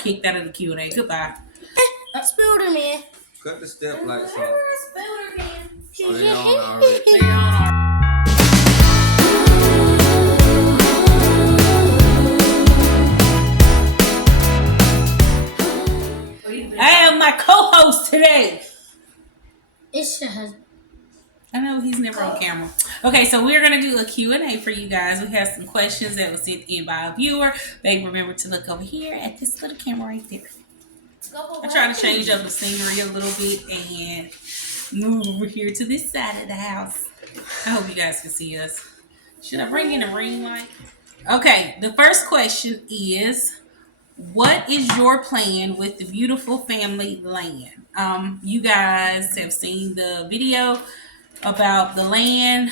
kicked out of the Q&A. Goodbye. Spooder man. Cut the step like so. Spooder man. They on already. They on already. I have my co-host today. It's your husband. I know he's never on camera. Okay, so we're going to do a Q&A for you guys. We have some questions that was sent in by a viewer. Babe, remember to look over here at this little camera right there. I try to change up the scenery a little bit and move over here to this side of the house. I hope you guys can see us. Should I bring in a ring light? Okay, the first question is, what is your plan with the beautiful family land? You guys have seen the video about the land.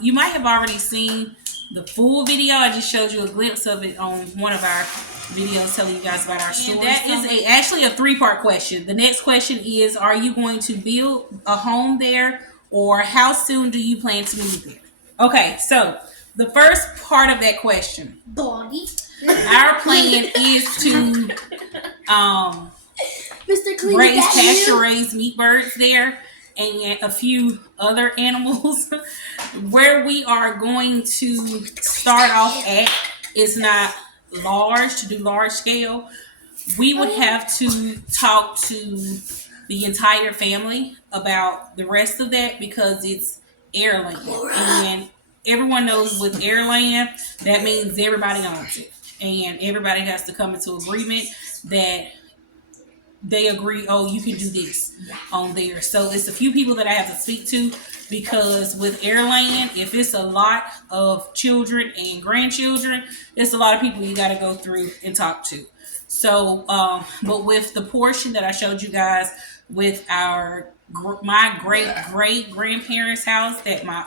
You might have already seen the full video. I just showed you a glimpse of it on one of our videos telling you guys about our story. That is actually a 3-part question. The next question is, are you going to build a home there, or how soon do you plan to move there? Okay, so the first part of that question. Doggy. Our plan is to Mr. Clean, raise pasture-raised meat birds there and a few other animals. Where we are going to start off at is not large, to do large scale. We would have to talk to the entire family about the rest of that because it's airland. And everyone knows with airland, that means everybody owns it. And everybody has to come into agreement that they agree, oh, you can do this on there. So it's a few people that I have to speak to because with airland, if it's a lot of children and grandchildren, it's a lot of people you got to go through and talk to. So, but with the portion that I showed you guys with my great grandparents' house that my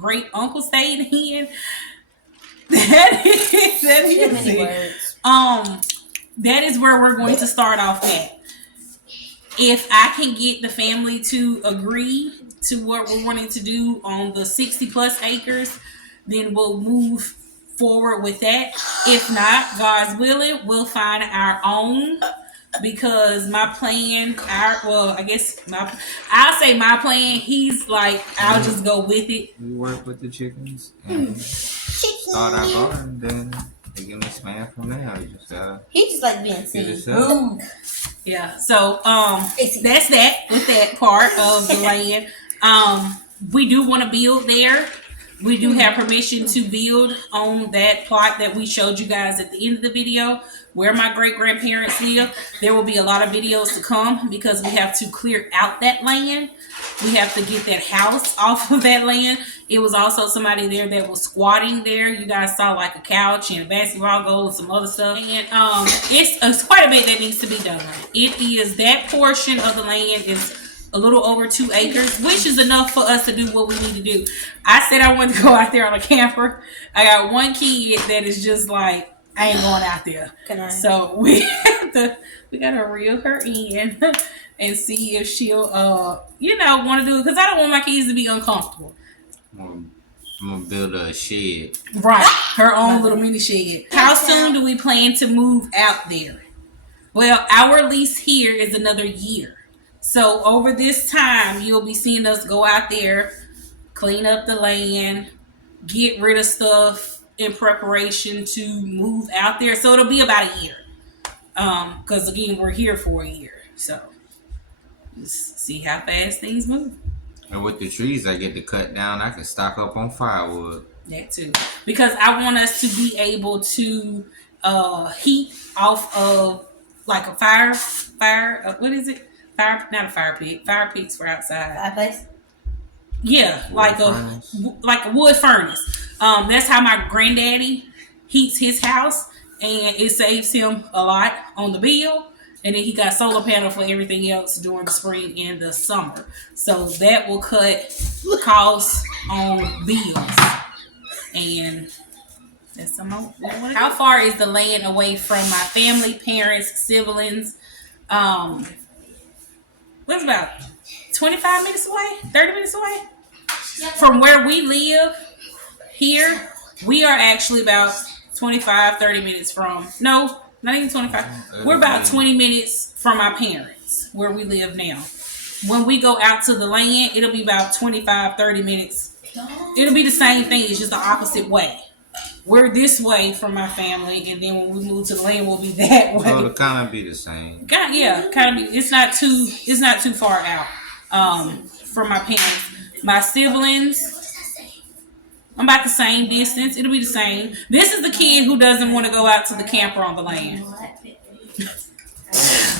great uncle stayed in, that is where we're going to start off at. If I can get the family to agree to what we're wanting to do on the 60 plus acres, then we'll move forward with that. If not, God's willing, we'll find our own, because my plan, I'll say my plan, he's like, I'll just go with it. We work with the chickens and start our garden, then they give me a span from there. He just like being seen. Yeah, so that's that with that part of the land. We do want to build there. We do have permission to build on that plot that we showed you guys at the end of the video where my great grandparents live. There will be a lot of videos to come because we have to clear out that land. We have to get that house off of that land. It was also somebody there that was squatting there. You guys saw like a couch and a basketball goal and some other stuff. And it's quite a bit that needs to be done. It is, that portion of the land is a little over 2 acres, which is enough for us to do what we need to do. I said I wanted to go out there on a camper. I got one kid that is just like, I ain't going out there. So we gotta reel her in and see if she'll want to do it, because I don't want my kids to be uncomfortable. I'm gonna build a shed. Right, her own little mini shed. How soon do we plan to move out there? Well, our lease here is another year. So over this time, you'll be seeing us go out there, clean up the land, get rid of stuff in preparation to move out there. So it'll be about a year. Because again, we're here for a year. So just see how fast things move. And with the trees I get to cut down, I can stock up on firewood. That too. Because I want us to be able to heat off of like a fire, what is it? Not a fire pit. Fire pits for outside. Fireplace? Yeah, like a wood furnace. That's how my granddaddy heats his house, and it saves him a lot on the bill. And then he got solar panel for everything else during the spring and the summer. So that will cut costs on bills. And that's some more. How far is the land away from my family, parents, siblings? What's about 25 minutes away? 30 minutes away? From where we live here, we are actually about 25, 30 minutes from. No, Not even 25. We're about 20 minutes from our parents where we live now. When we go out to the land, it'll be about 25, 30 minutes. It'll be the same thing. It's just the opposite way. We're this way from my family, and then when we move to the land, we'll be that way. So it'll kind of be the same. Kind of be. It's not too far out from my parents. My siblings, I'm about the same distance. It'll be the same. This is the kid who doesn't want to go out to the camper on the land.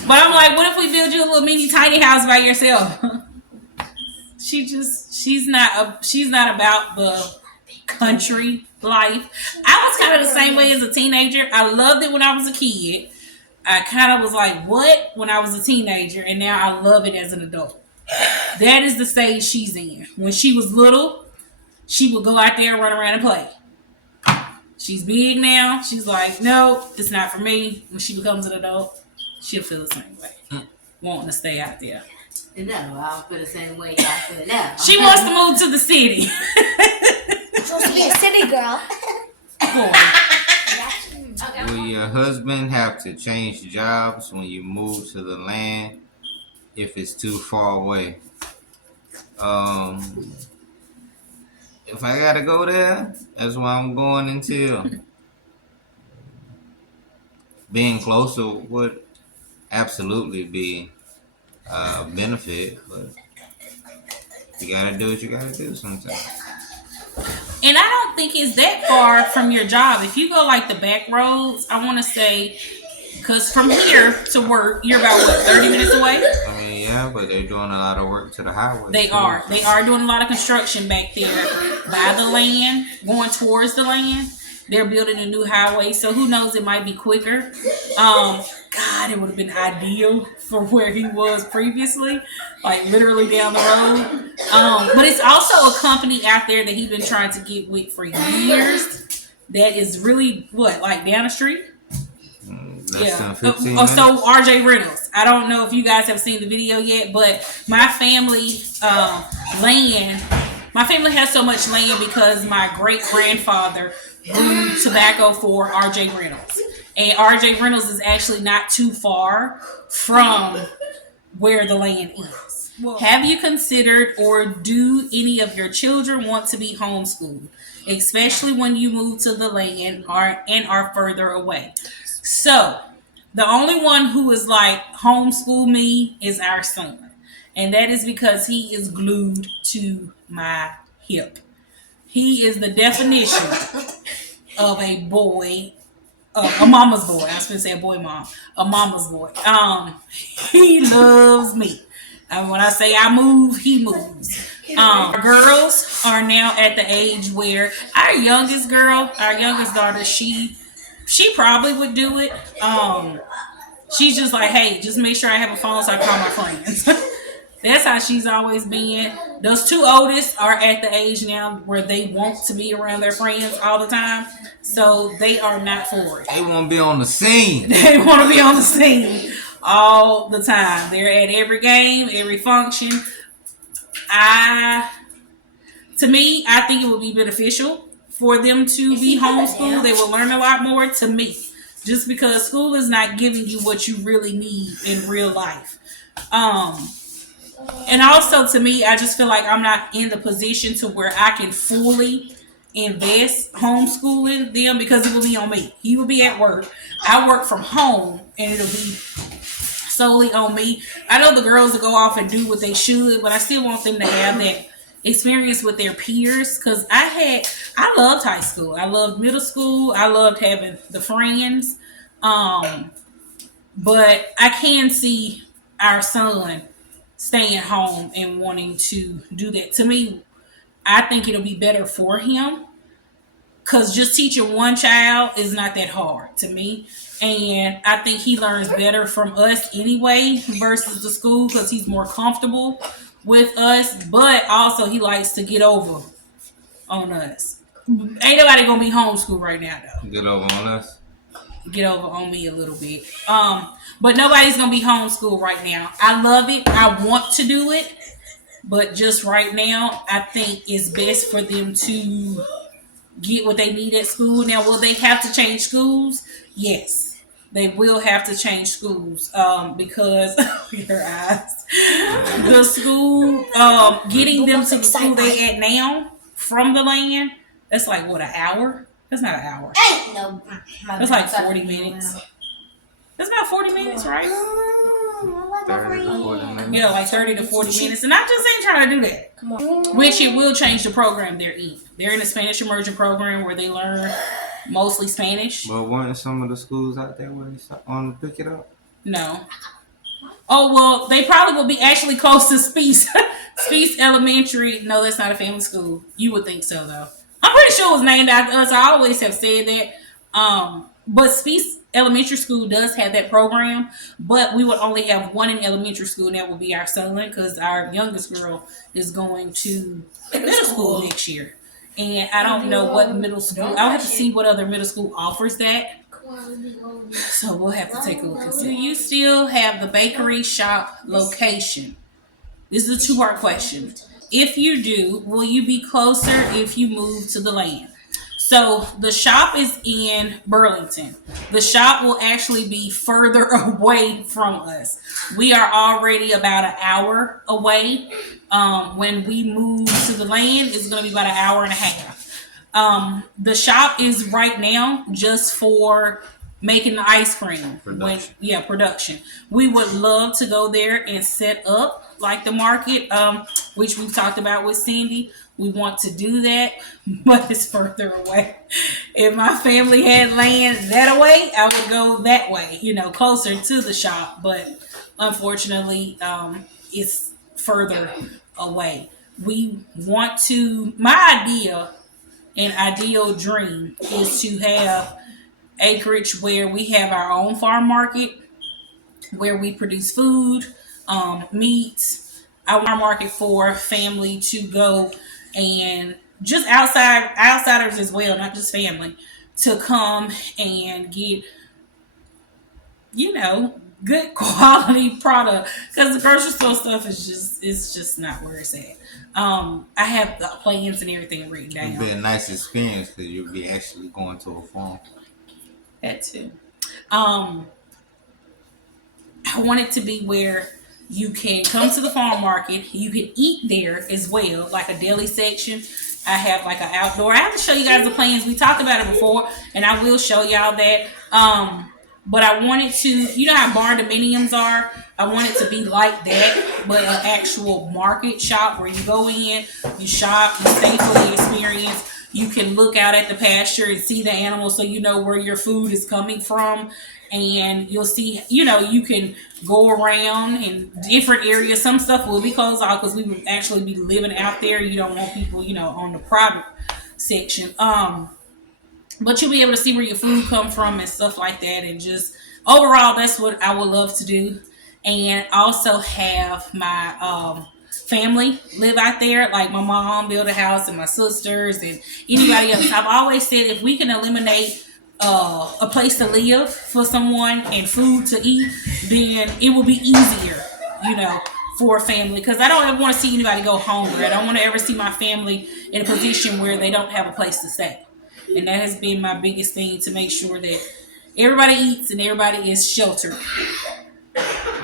But I'm like, what if we build you a little mini tiny house by yourself? She's not about the country life. I was kind of the same way as a teenager. I loved it when I was a kid. I kind of was like, what? When I was a teenager, and now I love it as an adult. That is the stage she's in. When she was little, she would go out there and run around and play. She's big now. She's like, no, it's not for me. When she becomes an adult, she'll feel the same way. Wanting to stay out there. No, I don't feel the same way I feel now. She wants to move to the city. Supposed to be a city girl. Boy. Will your husband have to change jobs when you move to the land if it's too far away? If I gotta go there, that's why I'm going until. Being closer would absolutely be a benefit, but you gotta do what you gotta do sometimes. And I don't think it's that far from your job. If you go like the back roads, I want to say, because from here to work, you're about, 30 minutes away? I mean, yeah, but they're doing a lot of work to the highway. They are doing a lot of construction back there by the land, going towards the land. They're building a new highway, so who knows, it might be quicker. God, it would have been ideal for where he was previously, like literally down the road. But it's also a company out there that he's been trying to get with for years. That is really, like down the street? Less than 15 minutes. So RJ Reynolds. I don't know if you guys have seen the video yet, but my family has so much land because my great grandfather grew tobacco for RJ Reynolds. And RJ Reynolds is actually not too far from where the land is. Have you considered, or do any of your children want to be homeschooled, especially when you move to the land and are further away? So, the only one who is like, homeschool me, is our son. And that is because he is glued to my hip. He is the definition of a boy, a mama's boy. I was going to say a boy mom, a mama's boy. He loves me. And when I say I move, he moves. Girls are now at the age where our youngest daughter, she probably would do it. She's just like, hey, just make sure I have a phone so I call my friends. That's how she's always been. Those two oldest are at the age now where they want to be around their friends all the time. So they are not for it. They want to be on the scene. They want to be on the scene all the time. They're at every game, every function. To me, I think it would be beneficial for them to be homeschooled. They will learn a lot more, to me. Just because school is not giving you what you really need in real life. And also, to me, I just feel like I'm not in the position to where I can fully invest homeschooling them, because it will be on me. He will be at work. I work from home, and it'll be solely on me. I know the girls will go off and do what they should, but I still want them to have that experience with their peers, because I loved high school. I loved middle school. I loved having the friends. But I can see our son staying home and wanting to do that. To me, I think it'll be better for him, because just teaching one child is not that hard to me. And I think he learns better from us anyway versus the school, because he's more comfortable with us. But also, he likes to get over on us. Ain't nobody gonna be homeschooled right now, though. Get over on us? Get over on me a little bit. But nobody's gonna be homeschooled right now. I love it. I want to do it. But just right now, I think it's best for them to get what they need at school. Now, will they have to change schools? Yes. they will have to change schools because your eyes. The school, getting them to the school they at now from the land, that's like what, an hour? That's not an hour. Ain't no. That's like 40 minutes. That's about 40 minutes, right? 30 to 40 minutes. Yeah, like 30 to 40 minutes. And I just ain't trying to do that. Come on. Which it will change the program they're in. They're in a Spanish immersion program where they learn mostly Spanish. But weren't some of the schools out there where they on to pick it up? No. Oh, well, they probably will be actually close to Speece. Speece Elementary. No, that's not a family school. You would think so, though. I'm pretty sure it was named after us. I always have said that. But Speece Elementary School does have that program, but we would only have one in elementary school, and that would be our son, because our youngest girl is going to middle school next year. And I don't know what middle school. I'll have to see what other middle school offers that. So we'll have to take a look and see. Do you still have the bakery shop location? This is a two-part question. If you do, will you be closer if you move to the land? So the shop is in Burlington. The shop will actually be further away from us. We are already about an hour away. When we move to the land, it's going to be about an hour and a half. The shop is right now just for making the ice cream. Production. We would love to go there and set up like the market, which we've talked about with Cindy. We want to do that, but it's further away. If my family had land that way, I would go that way, closer to the shop. But unfortunately, it's further away. We want to, my idea and ideal dream is to have acreage where we have our own farm market, where we produce food, meats, our market for family to go and just outsiders as well, not just family, to come and get, good quality product, because the grocery store stuff is just not where it's at. I have the plans and everything written down. It'd be a nice experience because you'll be actually going to a farm. That too. I want it to be where you can come to the farm market. You can eat there as well, like a deli section. I have like an outdoor. I have to show you guys the plans. We talked about it before, and I will show y'all that. But I wanted to, you know how barn dominiums are? I want it to be like that, but an actual market shop where you go in, you shop, you thankfully experience. You can look out at the pasture and see the animals so you know where your food is coming from. And you'll see, you can go around in different areas. Some stuff will be closed off because we would actually be living out there. You don't want people, on the private section. But you'll be able to see where your food come from and stuff like that. And just overall, that's what I would love to do. And also have my family live out there, like my mom build a house and my sisters and anybody else. I've always said if we can eliminate a place to live for someone and food to eat, then it will be easier, for a family. Because I don't ever want to see anybody go hungry. I don't want to ever see my family in a position where they don't have a place to stay. And that has been my biggest thing, to make sure that everybody eats and everybody is sheltered.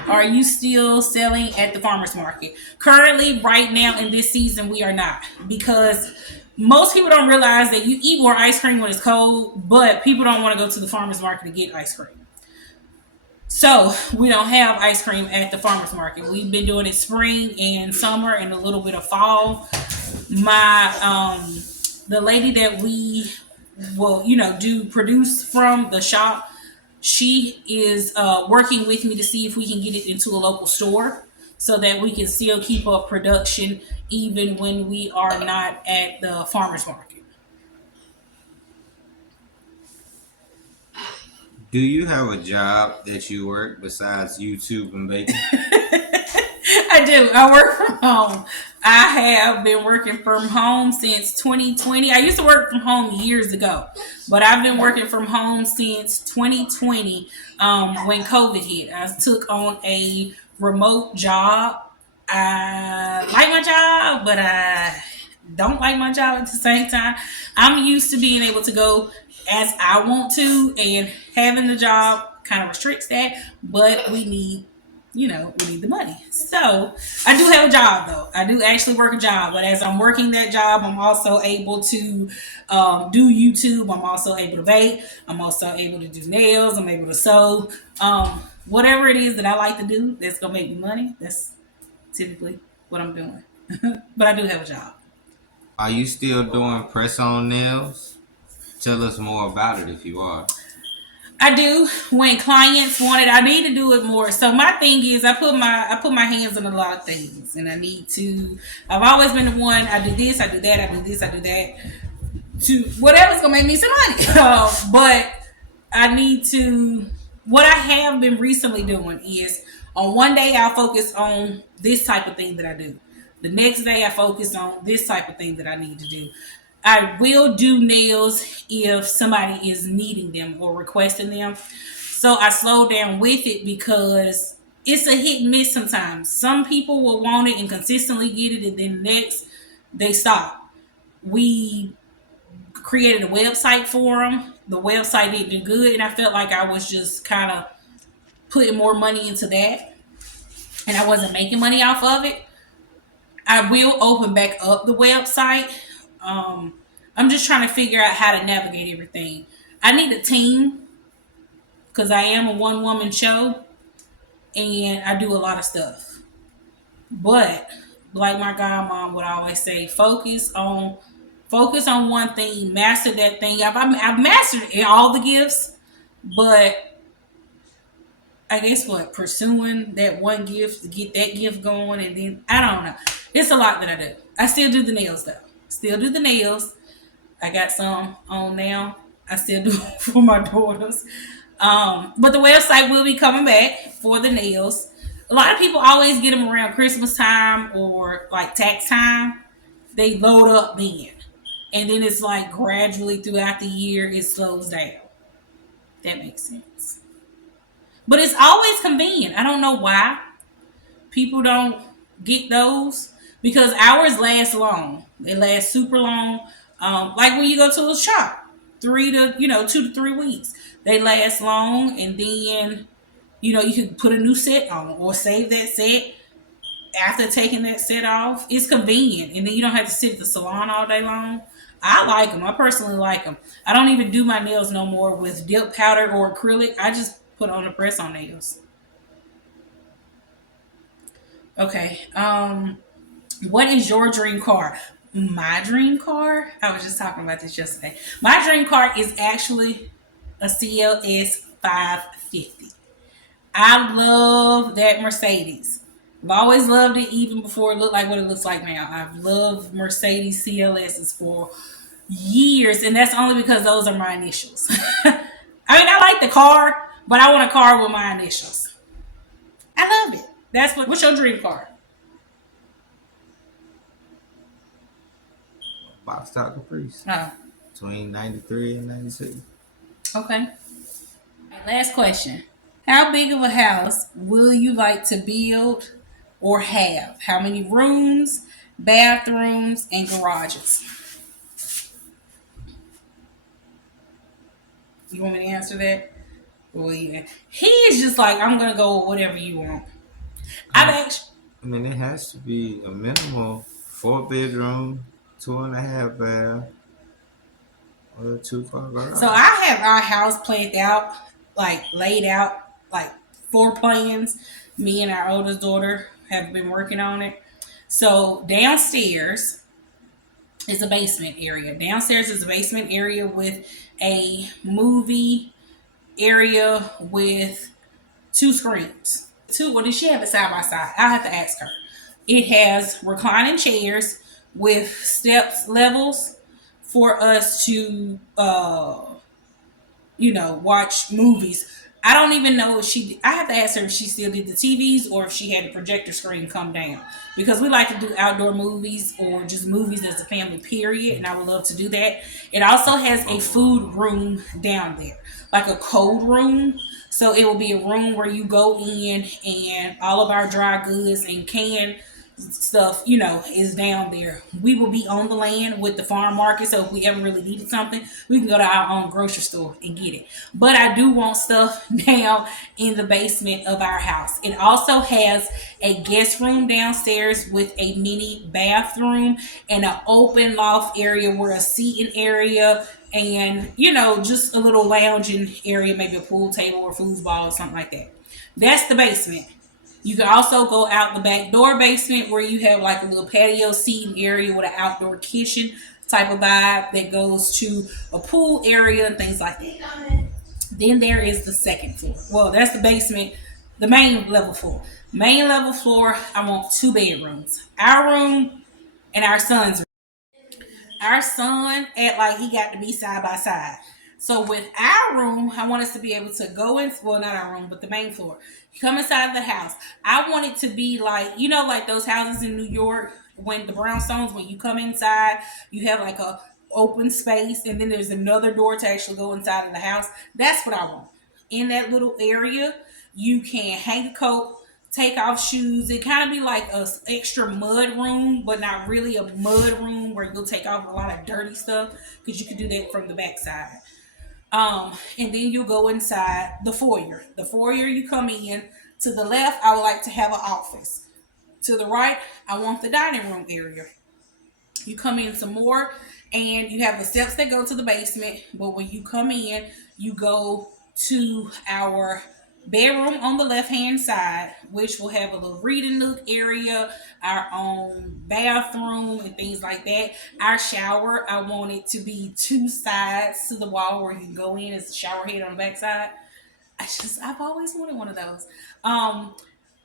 Are you still selling at the farmer's market? Currently, right now in this season, we are not, because most people don't realize that you eat more ice cream when it's cold, but people don't want to go to the farmer's market to get ice cream. So we don't have ice cream at the farmer's market. We've been doing it spring and summer and a little bit of fall. The lady that we will, do produce from the shop, she is working with me to see if we can get it into a local store so that we can still keep up production even when we are not at the farmer's market. Do you have a job that you work besides YouTube and baking? I do. I work from home. I have been working from home since 2020. I used to work from home years ago, but I've been working from home since 2020 when COVID hit. I took on a remote job. I like my job, but I don't like my job at the same time. I'm used to being able to go as I want to and having the job kind of restricts that, but we need the money. So I do have a job though. I do actually work a job, but as I'm working that job, I'm also able to do YouTube. I'm also able to bake. I'm also able to do nails. I'm able to sew. Whatever it is that I like to do that's gonna make me money, that's typically what I'm doing. But I do have a job. Are you still doing press on nails? Tell us more about it if you are. I do when clients want it. I need to do it more. So my thing is, I put my hands on a lot of things, and I need to. I've always been the one. I do this. I do that. I do this. I do that. To whatever's gonna make me some money. But I need to. What I have been recently doing is on one day I'll focus on this type of thing that I do. The next day I focus on this type of thing that I need to do. I will do nails if somebody is needing them or requesting them. So I slow down with it because it's a hit and miss sometimes. Some people will want it and consistently get it, and then next they stop. We created a website for them. The website didn't do good, and I felt like I was just kind of putting more money into that, and I wasn't making money off of it. I will open back up the website. I'm just trying to figure out how to navigate everything. I need a team because I am a one-woman show and I do a lot of stuff. But like my godmom would always say, focus on one thing, master that thing. I've mastered all the gifts, but I guess pursuing that one gift to get that gift going, and then I don't know. It's a lot that I do. I still do the nails though. Still do the nails. I got some on now. I still do for my daughters. But the website will be coming back for the nails. A lot of people always get them around Christmas time or like tax time. They load up then. And then it's like gradually throughout the year it slows down. That makes sense. But it's always convenient. I don't know why people don't get those because ours last long. They last super long. Like when you go to a shop, 2 to 3 weeks. They last long, and then you can put a new set on or save that set after taking that set off. It's convenient, and then you don't have to sit at the salon all day long. I like them. I personally like them. I don't even do my nails no more with dip powder or acrylic. I just put on the press on nails. Okay. What is your dream car? My dream car? I was just talking about this yesterday. My dream car is actually a CLS 550. I love that Mercedes. I've always loved it even before it looked like what it looks like now. I've loved Mercedes CLSs for years, and that's only because those are my initials. I mean, I like the car, but I want a car with my initials. I love it. What's your dream car? Box top Cris. Oh, Between 93 and 96. okay. Last question. How big of a house will you like to build or have? How many rooms, bathrooms, and garages? You want me to answer that? Well, yeah. He is just like, I'm going to go with whatever you want. I mean, it has to be a minimal 4-bedroom, 2.5 bath, or a 2-car garage. So I have our house planned out, like laid out, like 4 plans. Me and our oldest daughter have been working on it. So downstairs is a basement area. Downstairs is a basement area with a movie area with 2 screens. Well, did she have it side by side? I'll have to ask her. It has reclining chairs with steps levels for us to watch movies. I don't even know if I have to ask her if she still did the TVs or if she had a projector screen come down, because we like to do outdoor movies or just movies as a family period, and I would love to do that. It also has a food room down there, like a cold room. So it will be a room where you go in and all of our dry goods and canned stuff, is down there. We will be on the land with the farm market, so if we ever really needed something, we can go to our own grocery store and get it. But I do want stuff down in the basement of our house. It also has a guest room downstairs with a mini bathroom and an open loft area where a seating area and just a little lounging area, maybe a pool table or foosball or something like that. That's the basement. You can also go out the back door basement where you have like a little patio seating area with an outdoor kitchen type of vibe that goes to a pool area and things like that. Then there is the second floor. Well, that's the basement, the main level floor. Main level floor, I want two bedrooms. Our room and our son's room. Our son act like he got to be side by side. So with our room, I want us to be able to go in, well, not our room, but the main floor. Come inside the house. I want it to be like, like those houses in New York when the brownstones, when you come inside, you have like a open space and then there's another door to actually go inside of the house. That's what I want. In that little area, you can hang a coat, take off shoes. It kind of be like a extra mud room, but not really a mud room where you'll take off a lot of dirty stuff because you can do that from the backside. And then you'll go inside the foyer. The foyer you come in. To the left, I would like to have an office. To the right, I want the dining room area. You come in some more, and you have the steps that go to the basement. But when you come in, you go to our bedroom on the left hand side, which will have a little reading nook area, our own bathroom, and things like that. Our shower, I want it to be two sides to the wall where you can go in as a shower head on the back side. I've always wanted one of those.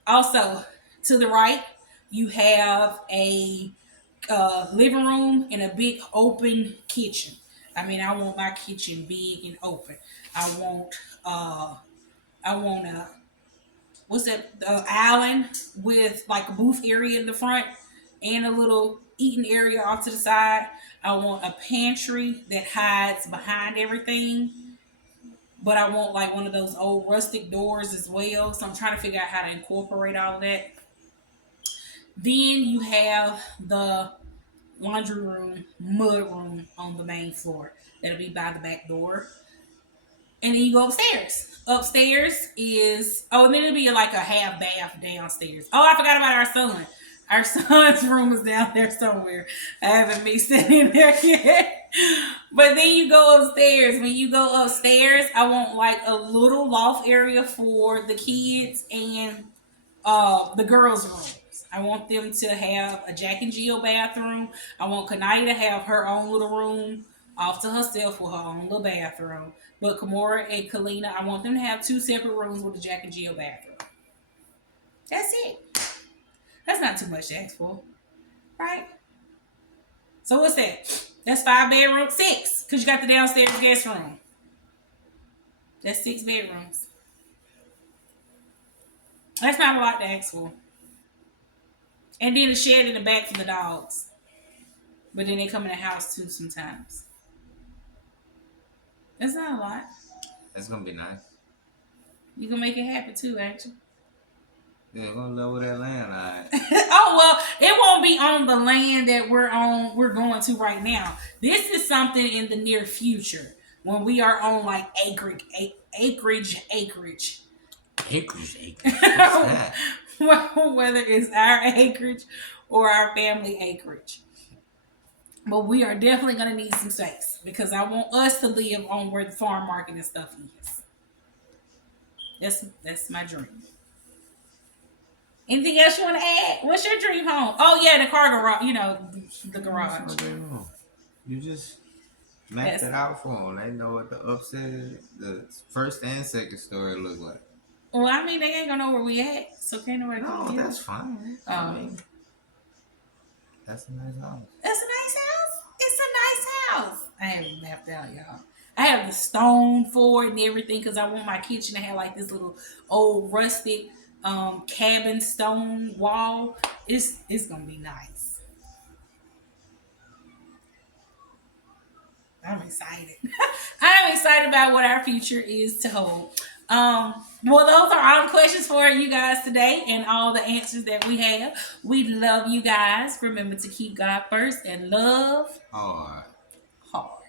Also, to the right, you have a living room and a big open kitchen. I mean, I want my kitchen big and open. I want uh, I want a what's that island with like a booth area in the front and a little eating area off to the side. I want a pantry that hides behind everything, but I want like one of those old rustic doors as well. So I'm trying to figure out how to incorporate all of that. Then you have the laundry room, mud room on the main floor. That'll be by the back door. And then you go upstairs. Upstairs is and then it'll be like a half bath downstairs. Oh, I forgot about our son. Our son's room is down there somewhere. I haven't mixed it in there yet. But then you go upstairs. When you go upstairs, I want like a little loft area for the kids and the girls' rooms. I want them to have a Jack and Jill bathroom. I want Kanaya to have her own little room off to herself with her own little bathroom. But Kimora and Kalina, I want them to have two separate rooms with a Jack and Jill bathroom. That's it. That's not too much to ask for, right? So what's that? That's 5 bedrooms, 6, because you got the downstairs guest room. That's 6 bedrooms. That's not a lot to ask for. And then a shed in the back for the dogs. But then they come in the house too sometimes. That's not a lot. That's gonna be nice. You can make it happen too, ain't you? Yeah, we're gonna level that land, alright. Oh well, it won't be on the land that we're going to right now. This is something in the near future when we are on like acreage. Acreage. Whether it's our acreage or our family acreage. But we are definitely going to need some space because I want us to live on where the farm market and stuff is. That's my dream. Anything else you want to add? What's your dream home? Oh yeah, the car garage. The garage. You just map it out for them. They know what the upstairs, the first and second story look like. Well, I mean, they ain't gonna know where we at, so can't nobody. No, that's fine. That's a nice house. That's a nice house. It's a nice house. I haven't mapped out, y'all. I have the stone for it and everything because I want my kitchen to have like this little old rustic cabin stone wall. It's gonna be nice. I'm excited. I'm excited about what our future is to hold. Well, those are all the questions for you guys today and all the answers that we have. We love you guys. Remember to keep God first and love Hard. hard.